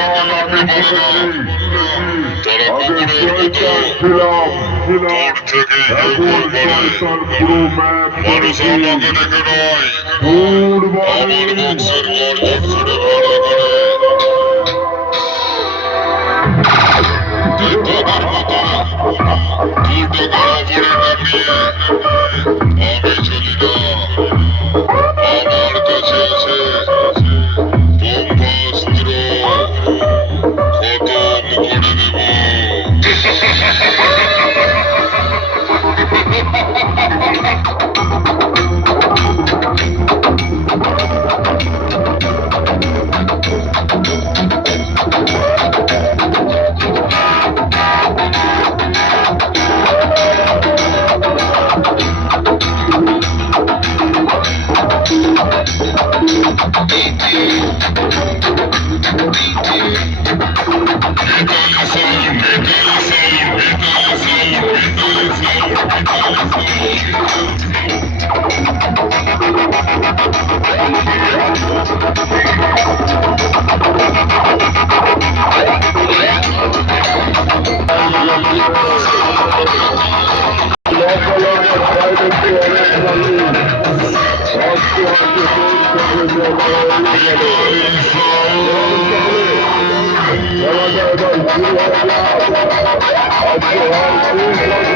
আমি বলে না, তারা কুকুরের মতো দূর থেকে হেলমেট মানুষ আমাকে দেখে নয়, আমার বক্সের গর্জন শুনে ভাড়া করে তোদের মতো 2 টাকার অপারেটর নিয়ে আমি চলি না। আমার কাছে আছে ব্রহ্মাস্ত্র, খতম করে দেব।